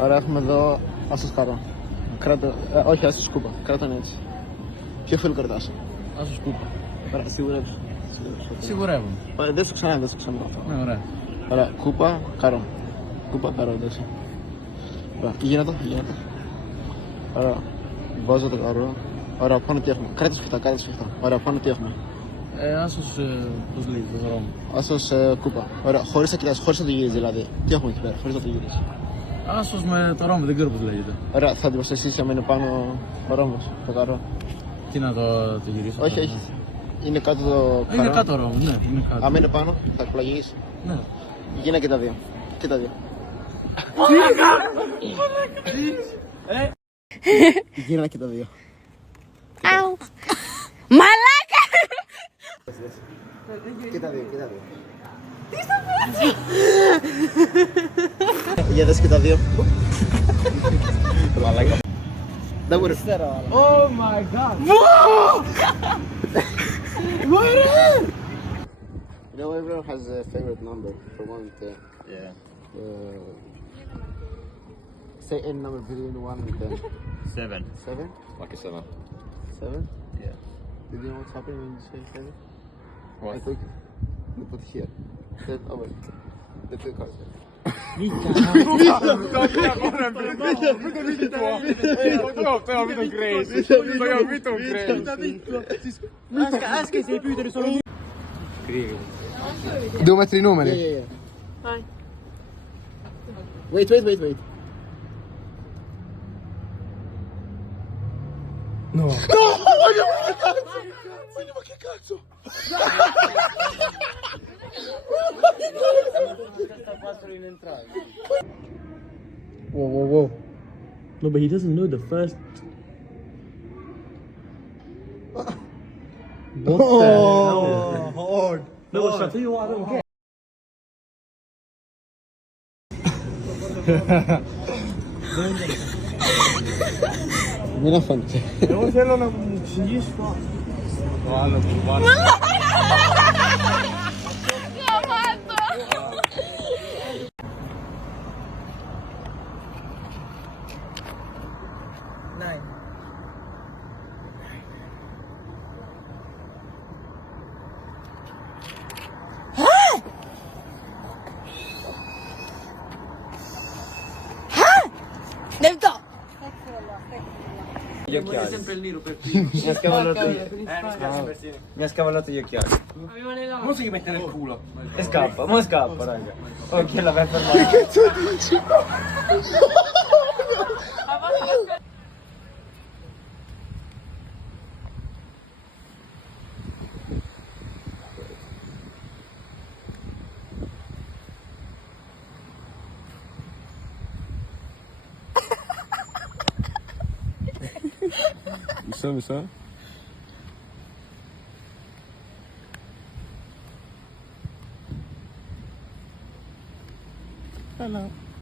Ωραία, έχουμε εδώ άσος καρό. Όχι, άσος κούπα. Κράτα τον έτσι. Ποιο φίλο κρατάς? Άσος κούπα. Ωραία, σίγουρευς. Σιγουρεύομαι. Ωραία, δεν σου ξανά αυτό. Ναι, ωραία. Ωραία, κούπα, καρό. Κούπα, καρό, εντάξει. Ωραία, γίνεται. Ωραία, βάζω το καρό. Ωραία, πάνω τι έχουμε? Κράτα σφιχτά. Ωραία, πάνω τι έχουμε? Άσος, πώς λέει το δρόμο. Άσος κούπα. Ωραία, χωρίς να κοιτάς, χωρίς να το γυρίζεις δηλαδή. Τι έχουμε εκεί πέρα, χωρίς να το γυρίζεις? Άσος με το ρόμο, δεν ξέρω πώς λέγεται. Ωραία, θα αντιπροσθέσεις άμα είναι πάνω ο ρόμος, το καρό. Τι να το γυρίσω. Όχι, όχι. Είναι κάτω το καρό. Είναι κάτω ρόμο, ναι, είναι κάτω. Άμα είναι πάνω, θα εκπλαγείς. Ναι. Γίνα και τα δύο. Και τα δύο. Γίνα και τα δύο. Μαλάκα! Και τα δύο. Τι στο πότσο! Για δες και τα δύο. Μαλάκα. Δεν μπορεί. Oh my god! You know, everyone has a favorite number for 1 to 10. Yeah. Say any number between 1 and 10. 7. 7? Lucky 7. 7? Yeah. Did you know what's happening when you say 7? What? I took it. You put here. Then over. The 2 cards. Devo mettere i numeri? Yeah. Vai. Wait. No. Ma che cazzo? Whoa. No, but he doesn't know the first. What the hell? Hard. No, shall I tell you what I don't get? Non affante. Non θέλω να μου εξηγήσεις το άλλο που βάζει. Δεύτερο. Mi ha scavallato gli occhiali. Non si mette nel culo. E scappa, raga. Ok, la vai a fermare. Che cazzo dici? Μισό. Hello.